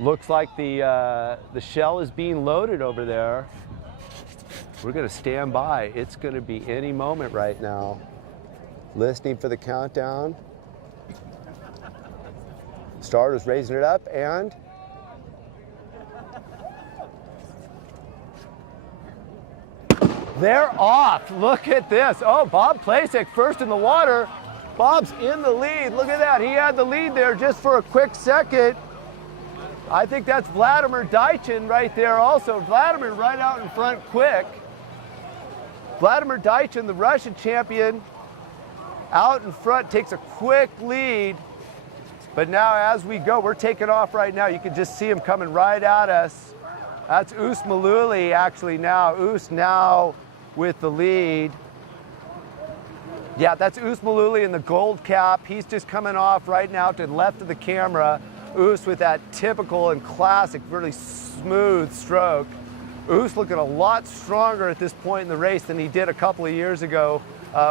Looks like the shell is being loaded over there. We're going to stand by. It's going to be any moment right now. Listening for the countdown. Starter's raising it up, and they're off. Look at this. Oh, Bob Placak first in the water. Bob's in the lead. Look at that. He had the lead there just for a quick second. I think that's Vladimir Twichell right there also. Vladimir right out in front quick. Vladimir Twichell, the Russian champion, out in front, takes a quick lead. But now as we go, we're taking off right now. You can just see him coming right at us. That's Mellouli actually now. Now with the lead. Yeah, that's Mellouli in the gold cap. He's just coming off right now to the left of the camera. With that typical and classic, really smooth stroke. Looking a lot stronger at this point in the race than he did a couple of years ago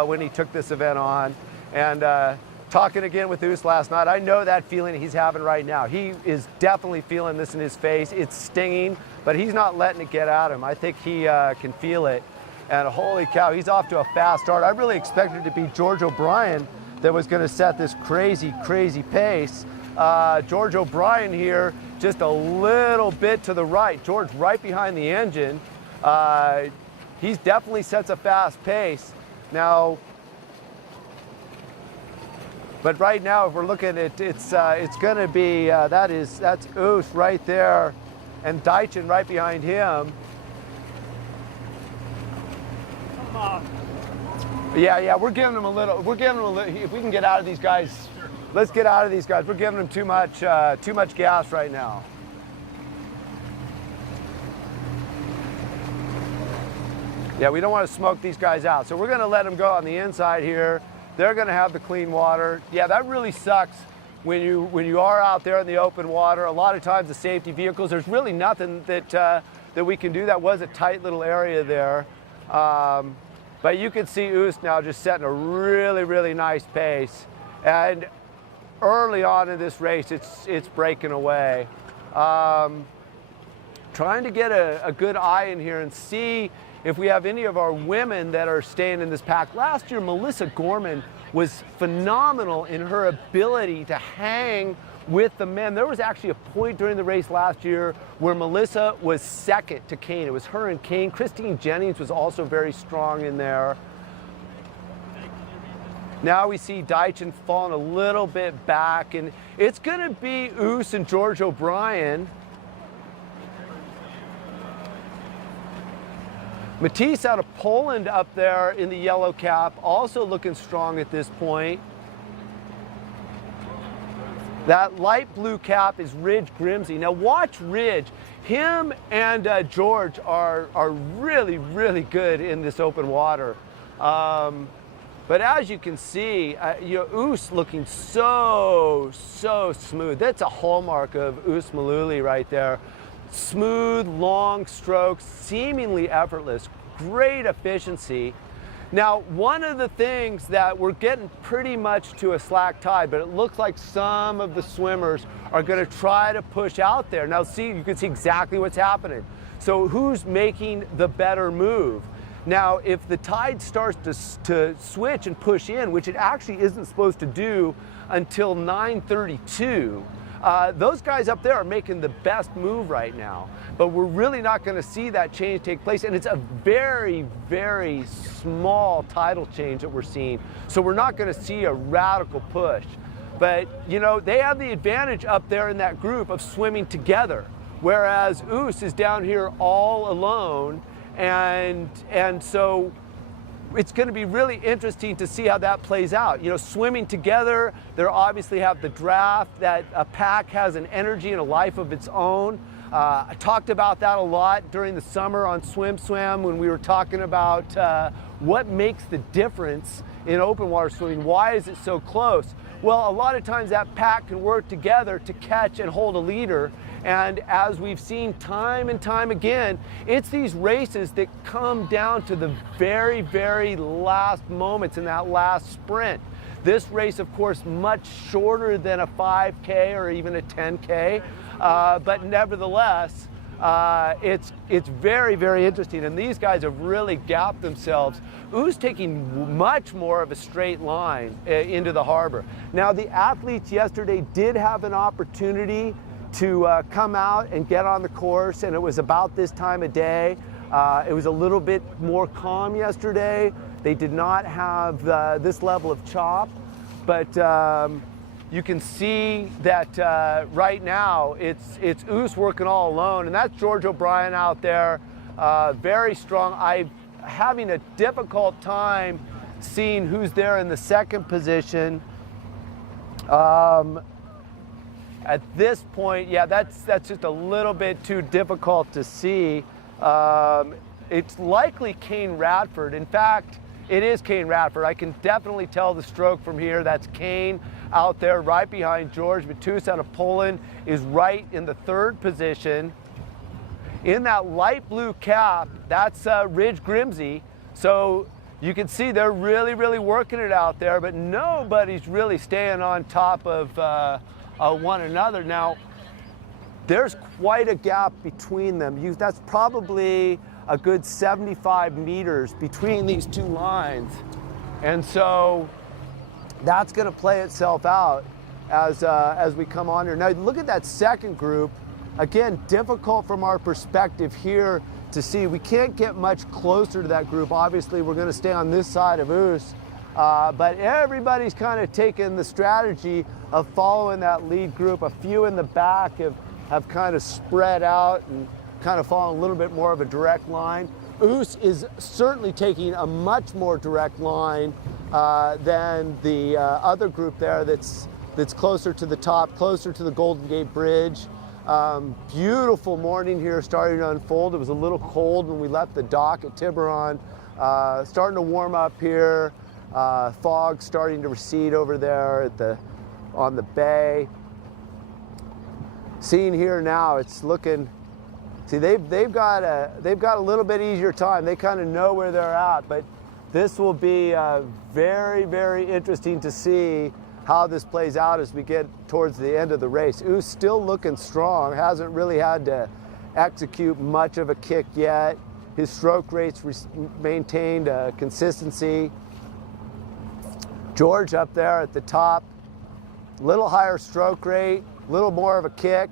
when he took this event on. And talking again with last night, I know that feeling he's having right now. He is definitely feeling this in his face. It's stinging, but he's not letting it get at him. I think he can feel it. And holy cow, he's off to a fast start. I really expected it to be George O'Brien that was going to set this crazy, crazy pace. George O'Brien here, just a little bit to the right. George right behind the engine. He's definitely sets a fast pace. Now, but right now, if we're looking at it, it's going to be, that's Oos right there, and Twichell right behind him. Yeah, we're giving them a little, if we can get out of these guys, let's get out of these guys. We're giving them too much gas right now. Yeah, we don't want to smoke these guys out. So we're going to let them go on the inside here. They're going to have the clean water. Yeah, that really sucks when you are out there in the open water. A lot of times the safety vehicles, there's really nothing that we can do. That was a tight little area there. But you can see now just setting a really, really nice pace. And early on in this race, it's breaking away. Trying to get a good eye in here and see if we have any of our women that are staying in this pack. Last year, Melissa Gorman was phenomenal in her ability to hang with the men. There was actually a point during the race last year where Melissa was second to Kane. It was her and Kane. Christine Jennings was also very strong in there. Now we see Twichell falling a little bit back, and it's going to be Oos and George O'Brien. Matisse out of Poland up there in the yellow cap, also looking strong at this point. That light blue cap is Ridge Grimsey. Now watch Ridge. Him and George are really, really good in this open water. But as you can see, Oos looking so smooth. That's a hallmark of Mellouli right there. Smooth, long strokes, seemingly effortless, great efficiency. Now, one of the things that we're getting pretty much to a slack tide, but it looks like some of the swimmers are going to try to push out there. Now, see, you can see exactly what's happening. So who's making the better move? Now, if the tide starts to switch and push in, which it actually isn't supposed to do until 9:32, those guys up there are making the best move right now. But we're really not going to see that change take place. And it's a very, very small tidal change that we're seeing. So we're not going to see a radical push. But, they have the advantage up there in that group of swimming together, whereas Oos is down here all alone. And so it's going to be really interesting to see how that plays out. Swimming together, they obviously have the draft, that a pack has an energy and a life of its own. I talked about that a lot during the summer on Swim when we were talking about what makes the difference in open water swimming. Why is it so close? Well, a lot of times that pack can work together to catch and hold a leader. And as we've seen time and time again, it's these races that come down to the very, very last moments in that last sprint. This race, of course, much shorter than a 5K or even a 10K. but nevertheless, it's very, very interesting, and these guys have really gapped themselves. Who's taking much more of a straight line into the harbor. Now, the athletes yesterday did have an opportunity to come out and get on the course, and it was about this time of day. It was a little bit more calm yesterday. They did not have this level of chop, but you can see that right now it's Oos working all alone, and that's George O'Brien out there, very strong. I'm having a difficult time seeing who's there in the second position. At this point, yeah, that's just a little bit too difficult to see. It's likely Kane Radford. In fact, it is Kane Radford. I can definitely tell the stroke from here. That's Kane out there right behind George. Matus out of Poland is right in the third position. In that light blue cap, that's Ridge Grimsey. So you can see they're really, really working it out there, but nobody's really staying on top of one another. Now, there's quite a gap between them. That's probably a good 75 meters between these two lines. And so that's going to play itself out as we come on here. Now, look at that second group. Again, difficult from our perspective here to see. We can't get much closer to that group. Obviously, we're going to stay on this side of Oos. But everybody's kind of taken the strategy of following that lead group. A few in the back have kind of spread out and kind of following a little bit more of a direct line. Oos is certainly taking a much more direct line than the other group there that's closer to the top, closer to the Golden Gate Bridge. Beautiful morning here starting to unfold. It was a little cold when we left the dock at Tiburon. Starting to warm up here. Fog starting to recede over there on the bay. Seeing here now, it's looking. See, they've got a little bit easier time. They kind of know where they're at, but this will be very, very interesting to see how this plays out as we get towards the end of the race. Oos still looking strong. Hasn't really had to execute much of a kick yet. His stroke rates maintained consistency. George up there at the top, little higher stroke rate, little more of a kick.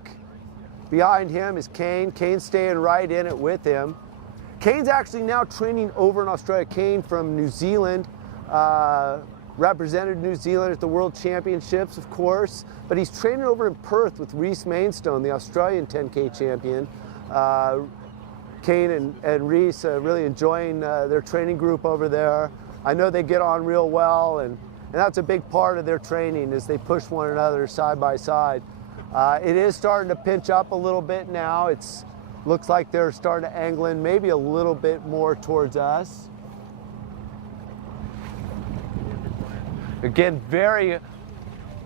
Behind him is Kane. Kane's staying right in it with him. Kane's actually now training over in Australia. Kane from New Zealand, represented New Zealand at the World Championships, of course, but he's training over in Perth with Reece Mainstone, the Australian 10K champion. Kane and Reece really enjoying their training group over there. I know they get on real well, and that's a big part of their training is they push one another side by side. It is starting to pinch up a little bit now. Looks like they're starting to angle in maybe a little bit more towards us. Again, very,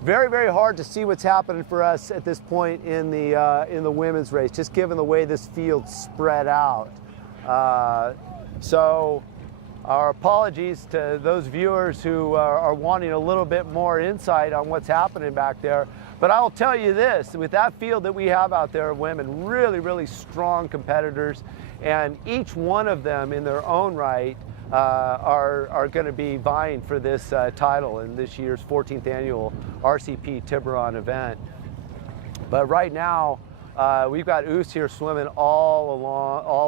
very, very hard to see what's happening for us at this point in the women's race, just given the way this field's spread out. So our apologies to those viewers who are wanting a little bit more insight on what's happening back there. But I'll tell you this, with that field that we have out there of women, really, really strong competitors, and each one of them in their own right are going to be vying for this title in this year's 14th annual RCP Tiburon event. But right now, we've got Oos here swimming all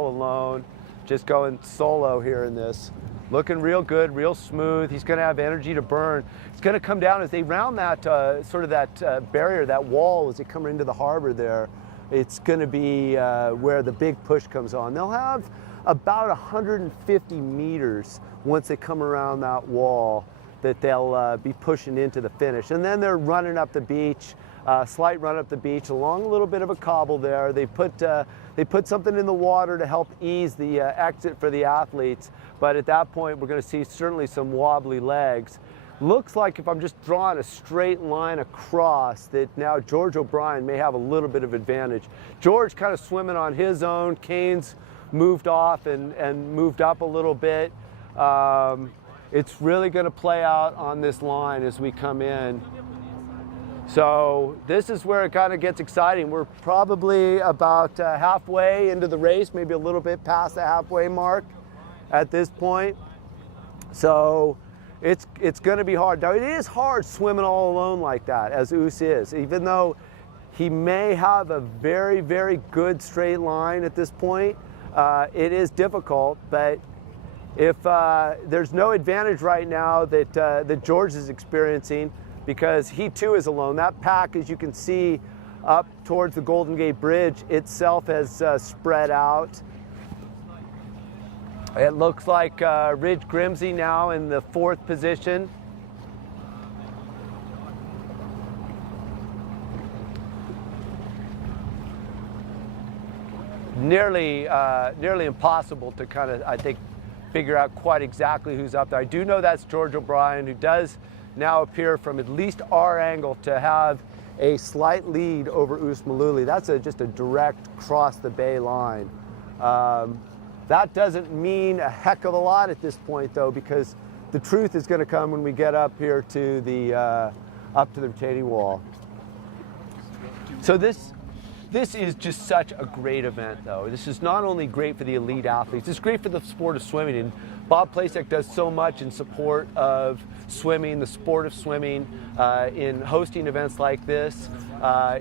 alone, just going solo here in this. Looking real good, real smooth. He's going to have energy to burn. It's going to come down as they round that sort of that barrier, that wall as they come into the harbor there. It's going to be where the big push comes on. They'll have about 150 meters once they come around that wall that they'll be pushing into the finish. And then they're running up the beach, slight run up the beach along a little bit of a cobble there. They put something in the water to help ease the exit for the athletes. But at that point, we're going to see certainly some wobbly legs. Looks like if I'm just drawing a straight line across that now George O'Brien may have a little bit of advantage. George kind of swimming on his own. Kane's moved off and moved up a little bit. It's really going to play out on this line as we come in. So this is where it kind of gets exciting. We're probably about halfway into the race, maybe a little bit past the halfway mark at this point. So it's going to be hard. Now, it is hard swimming all alone like that, as Oos is, even though he may have a very, very good straight line at this point. It is difficult, but if there's no advantage right now that George is experiencing, because he too is alone. That pack, as you can see, up towards the Golden Gate Bridge itself has spread out. It looks like Ridge Grimsey now in the 4th position. Nearly impossible to kind of, I think, figure out quite exactly who's up there. I do know that's George O'Brien, who does now appear from at least our angle to have a slight lead over Oos Mellouli. That's just a direct cross the bay line. That doesn't mean a heck of a lot at this point, though, because the truth is going to come when we get up here to the retaining wall. So this is just such a great event, though. This is not only great for the elite athletes, it's great for the sport of swimming. And Bob Placak does so much in support of swimming, the sport of swimming, in hosting events like this.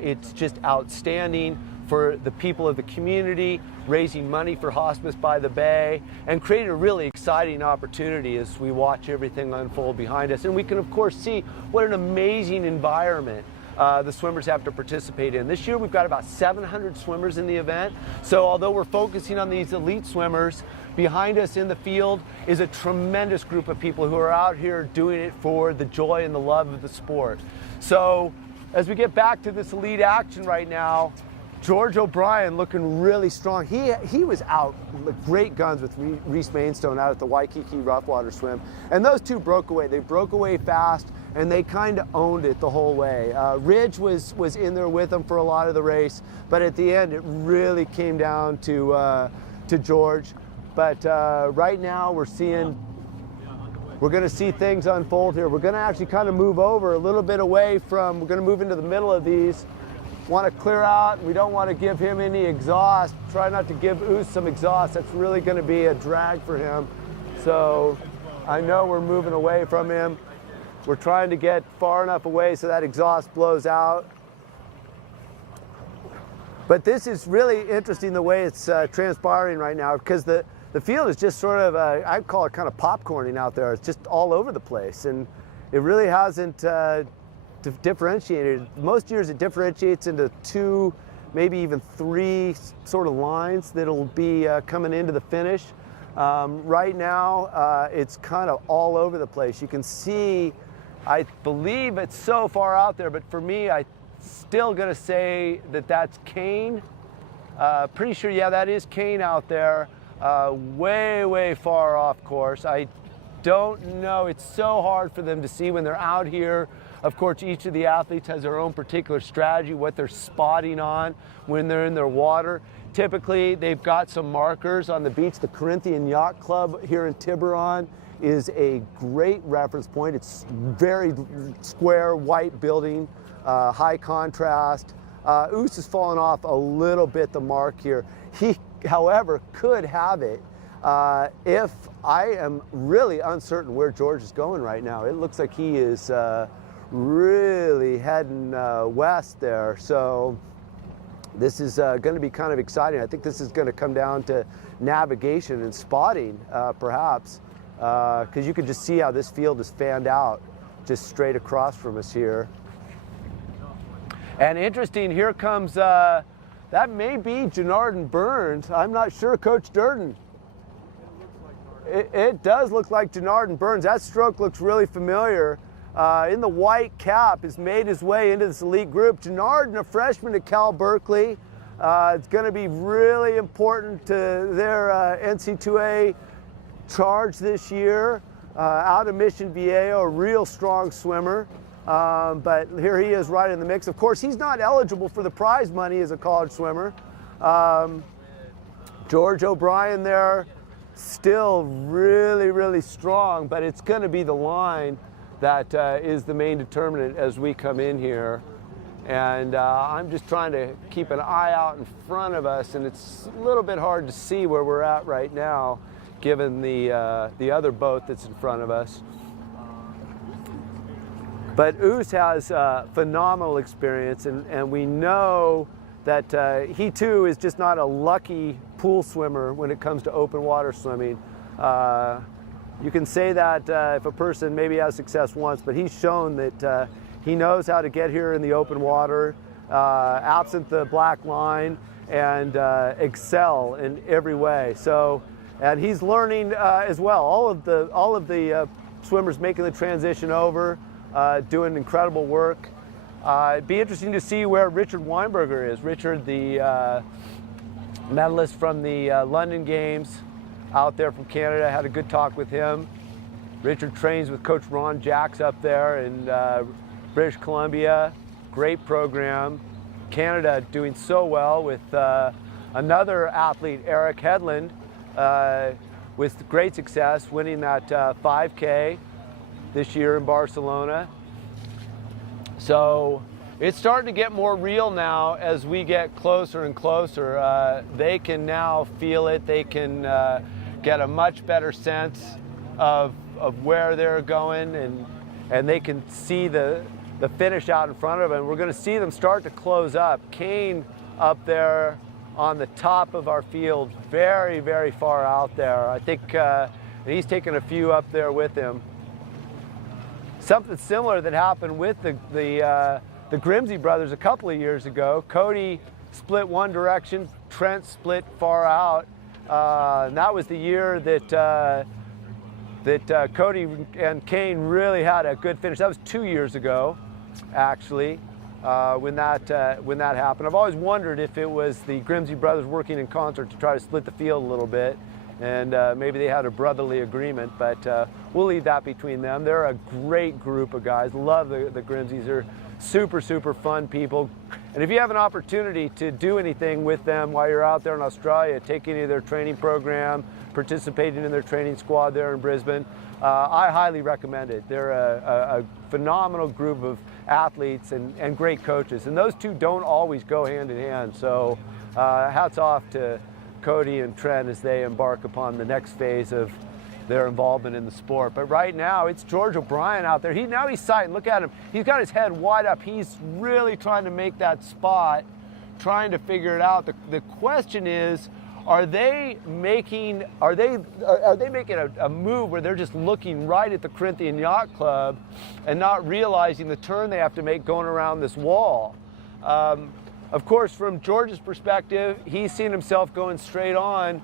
It's just outstanding for the people of the community, raising money for Hospice by the Bay, and creating a really exciting opportunity as we watch everything unfold behind us. And we can, of course, see what an amazing environment the swimmers have to participate in. This year we've got about 700 swimmers in the event. So although we're focusing on these elite swimmers, behind us in the field is a tremendous group of people who are out here doing it for the joy and the love of the sport. So as we get back to this elite action right now, George O'Brien looking really strong. He was out great guns with Reese Mainstone out at the Waikiki Rough Water Swim. And those two broke away. They broke away fast, and they kind of owned it the whole way. Ridge was in there with them for a lot of the race, but at the end it really came down to George. But right now we're going to see things unfold here. We're going to actually kind of move over a little bit away from, we're going to move into the middle of these. Want to clear out. We don't want to give him any exhaust. Try not to give Oos some exhaust. That's really going to be a drag for him. So I know we're moving away from him. We're trying to get far enough away so that exhaust blows out. But this is really interesting the way it's transpiring right now, because the field is just sort of, I'd call it kind of popcorning out there. It's just all over the place. And it really hasn't differentiated. Most years it differentiates into 2, maybe even 3 sort of lines that'll be coming into the finish. Right now it's kind of all over the place. You can see, I believe it's so far out there, but for me, I'm still gonna say that that's Kane. Pretty sure, yeah, that is Kane out there, way far off course. I don't know, it's so hard for them to see when they're out here. Of course, each of the athletes has their own particular strategy, what they're spotting on when they're in their water. Typically, they've got some markers on the beach. The Corinthian Yacht Club here in Tiburon is a great reference point. It's very square, white building, high contrast. Oos has fallen off a little bit the mark here. He, however, could have it if I am really uncertain where George is going right now. It looks like he is really heading west there. So this is going to be kind of exciting. I think this is going to come down to navigation and spotting, perhaps, because you can just see how this field is fanned out just straight across from us here. And interesting, here comes, that may be Janardan Burns. I'm not sure, Coach Durden. It does look like Janardan Burns. That stroke looks really familiar. In the white cap, has made his way into this elite group. Janardan, a freshman at Cal Berkeley. It's going to be really important to their NC2A charge this year. Out of Mission Viejo, a real strong swimmer. But here he is right in the mix. Of course, he's not eligible for the prize money as a college swimmer. George O'Brien there, still really strong, but it's going to be the line that is the main determinant as we come in here And I'm just trying to keep an eye out in front of us, and it's a little bit hard to see where we're at right now, given the other boat that's in front of us. But Oos has phenomenal experience, and we know that he too is just not a lucky pool swimmer when it comes to open water swimming. You can say that if a person maybe has success once, but he's shown that he knows how to get here in the open water, absent the black line, and excel in every way. So, and he's learning as well. All of the swimmers making the transition over, doing incredible work. It'd be interesting to see where Richard Weinberger is. Richard, the medalist from the London Games, out there from Canada. Had a good talk with him. Richard trains with Coach Ron Jacks up there in British Columbia. Great program. Canada doing so well with another athlete, Eric Hedlund, with great success, winning that 5K this year in Barcelona. So it's starting to get more real now as we get closer and closer. They can now feel it. They can get a much better sense of where they're going, and they can see the finish out in front of them. We're going to see them start to close up. Kane up there on the top of our field, very, very far out there. I think he's taken a few up there with him. Something similar that happened with the Grimsey brothers a couple of years ago. Cody split one direction, Trent split far out. And that was the year that Cody and Kane really had a good finish. That was 2 years ago, actually, when that happened. I've always wondered if it was the Grimsey brothers working in concert to try to split the field a little bit, and maybe they had a brotherly agreement, but we'll leave that between them. They're a great group of guys. Love the Grimseys. They're super, super fun people. And if you have an opportunity to do anything with them while you're out there in Australia, take any of their training program, participating in their training squad there in Brisbane, I highly recommend it. They're a phenomenal group of athletes and great coaches. And those two don't always go hand in hand. So hats off to Cody and Trent as they embark upon the next phase of their involvement in the sport. But right now, it's George O'Brien out there. Now he's sighting. Look at him. He's got his head wide up. He's really trying to make that spot, trying to figure it out. The question is, are they making a move where they're just looking right at the Corinthian Yacht Club and not realizing the turn they have to make going around this wall? Of course, from George's perspective, he's seen himself going straight on.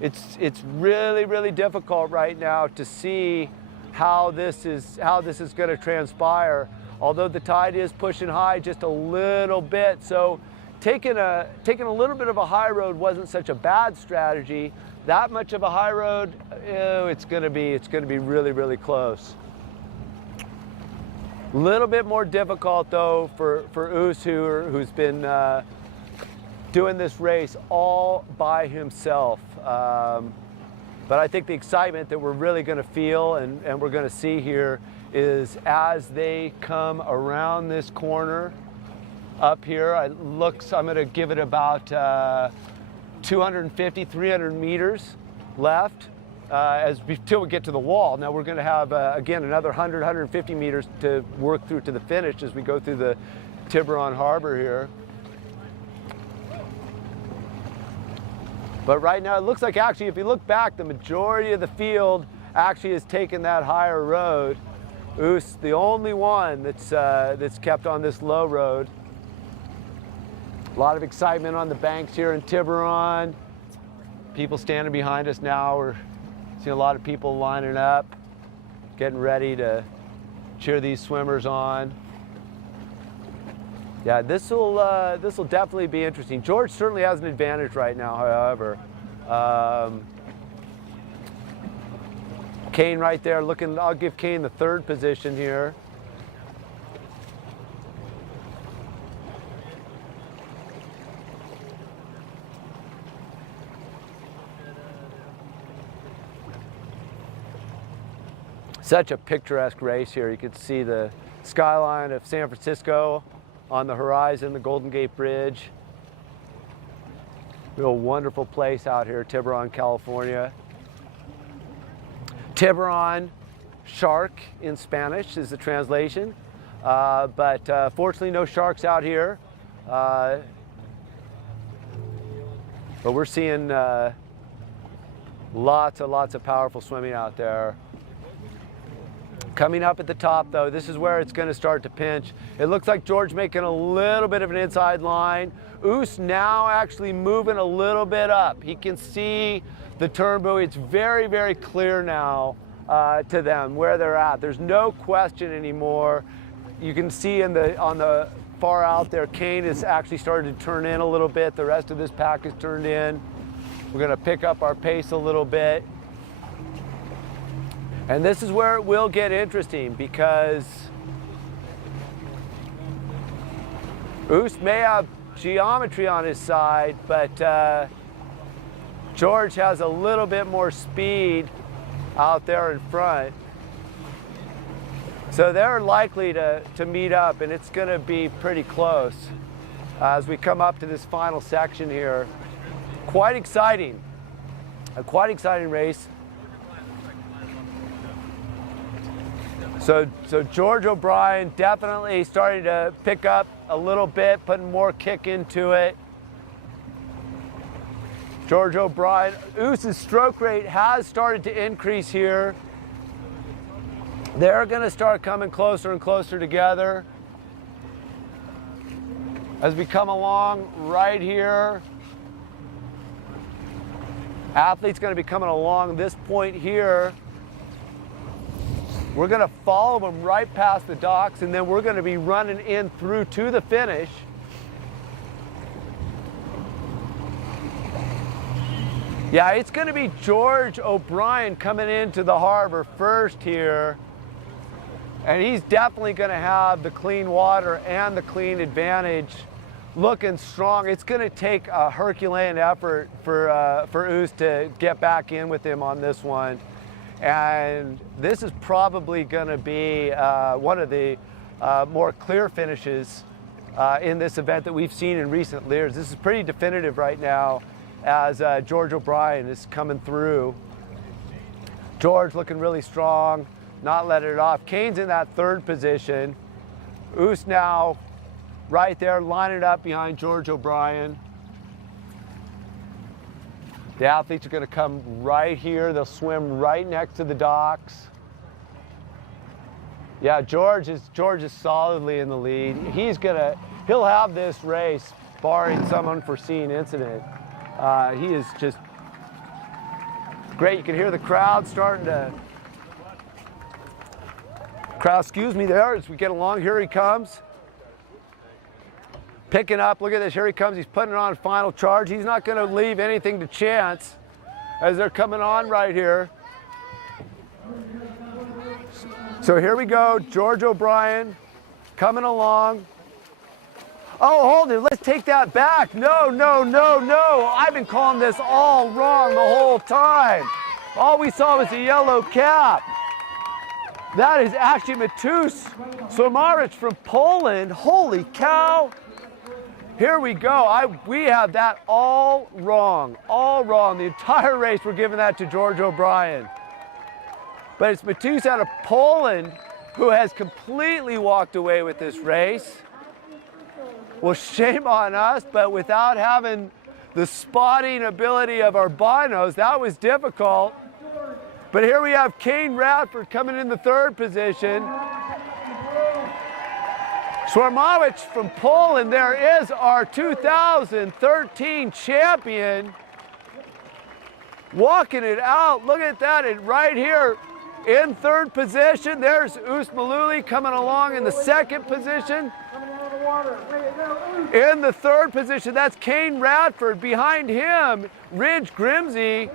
It's really, really difficult right now to see how this is going to transpire. Although the tide is pushing high just a little bit, so taking a little bit of a high road wasn't such a bad strategy. That much of a high road, it's going to be really, really close. A little bit more difficult though for Oos, who's been doing this race all by himself. But I think the excitement that we're really going to feel and we're going to see here is as they come around this corner up here. I'm going to give it about 250, 300 meters left until we get to the wall. Now we're going to have, again, another 100, 150 meters to work through to the finish as we go through the Tiburon Harbor here. But right now, it looks like actually, if you look back, the majority of the field actually has taken that higher road. Oos, the only one that's kept on this low road. A lot of excitement on the banks here in Tiburon. People standing behind us now. We're seeing a lot of people lining up, getting ready to cheer these swimmers on. Yeah, this will definitely be interesting. George certainly has an advantage right now, however. Kane right there looking, I'll give Kane the third position here. Such a picturesque race here. You can see the skyline of San Francisco on the horizon, the Golden Gate Bridge. Real wonderful place out here, Tiburon, California. Tiburon, shark in Spanish is the translation. But fortunately no sharks out here. But we're seeing lots of powerful swimming out there. Coming up at the top though, this is where it's going to start to pinch. It looks like George making a little bit of an inside line. Oos now actually moving a little bit up. He can see the turn buoy. It's very clear now to them where they're at. There's no question anymore. You can see on the far out there, Kane has actually started to turn in a little bit. The rest of this pack is turned in. We're going to pick up our pace a little bit. And this is where it will get interesting because Oos may have geometry on his side, but George has a little bit more speed out there in front. So they're likely to meet up, and it's going to be pretty close as we come up to this final section here. Quite exciting, a quite exciting race. So George O'Brien definitely starting to pick up a little bit, putting more kick into it. George O'Brien, Oos's stroke rate has started to increase here. They're going to start coming closer and closer together as we come along right here. Athlete's going to be coming along this point here. We're going to follow them right past the docks, and then we're going to be running in through to the finish. Yeah, it's going to be George O'Brien coming into the harbor first here. And he's definitely going to have the clean water and the clean advantage, looking strong. It's going to take a Herculean effort for Oos to get back in with him on this one. And this is probably going to be one of the more clear finishes in this event that we've seen in recent years. This is pretty definitive right now as George O'Brien is coming through. George looking really strong, not letting it off. Kane's in that third position. Oos now right there lining up behind George O'Brien. The athletes are going to come right here. They'll swim right next to the docks. Yeah, George is solidly in the lead. He'll have this race, barring some unforeseen incident. He is just great. You can hear the crowd starting to. Crowd, excuse me, there as we get along. Here he comes. Picking up, look at this, here he comes, he's putting it on final charge. He's not gonna leave anything to chance as they're coming on right here. So here we go, George O'Brien coming along. Oh, hold it, let's take that back. No. I've been calling this all wrong the whole time. All we saw was a yellow cap. That is actually Matus Somarich from Poland. Holy cow. Here we go. We have that all wrong. The entire race, we're giving that to George O'Brien. But it's Matus out of Poland who has completely walked away with this race. Well, shame on us, but without having the spotting ability of our binos, that was difficult. But here we have Kane Radford coming in the third position. Swarmowicz from Poland, there is our 2013 champion. Walking it out, look at that, and right here in third position, there's Mellouli coming along in the second position. In the third position, that's Kane Radford. Behind him, Ridge Grimsey.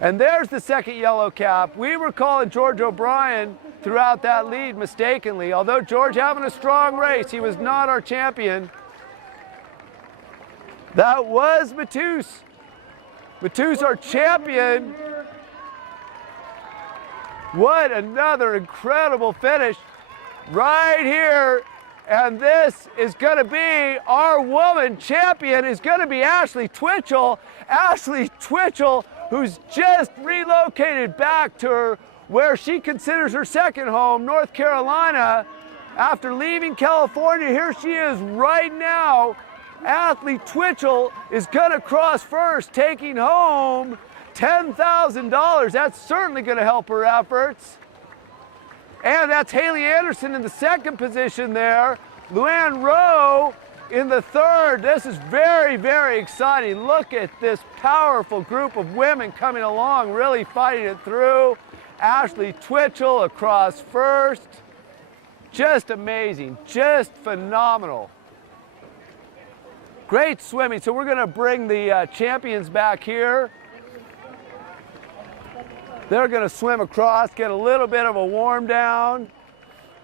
And there's the second yellow cap. We were calling George O'Brien throughout that lead mistakenly. Although George having a strong race, he was not our champion. That was Matus. Matus, our champion. What another incredible finish. right here. And this is going to be our woman champion is going to be Ashley Twichell. Ashley Twichell, who's just relocated back to where she considers her second home, North Carolina. After leaving California, here she is right now. Athlete Twichell is going to cross first, taking home $10,000. That's certainly going to help her efforts. And that's Haley Anderson in the second position there. Luann Rowe in the third. This is very, very exciting. Look at this powerful group of women coming along, really fighting it through. Ashley Twichell across first. Just amazing, just phenomenal. Great swimming. So we're going to bring the champions back here. They're going to swim across, get a little bit of a warm down.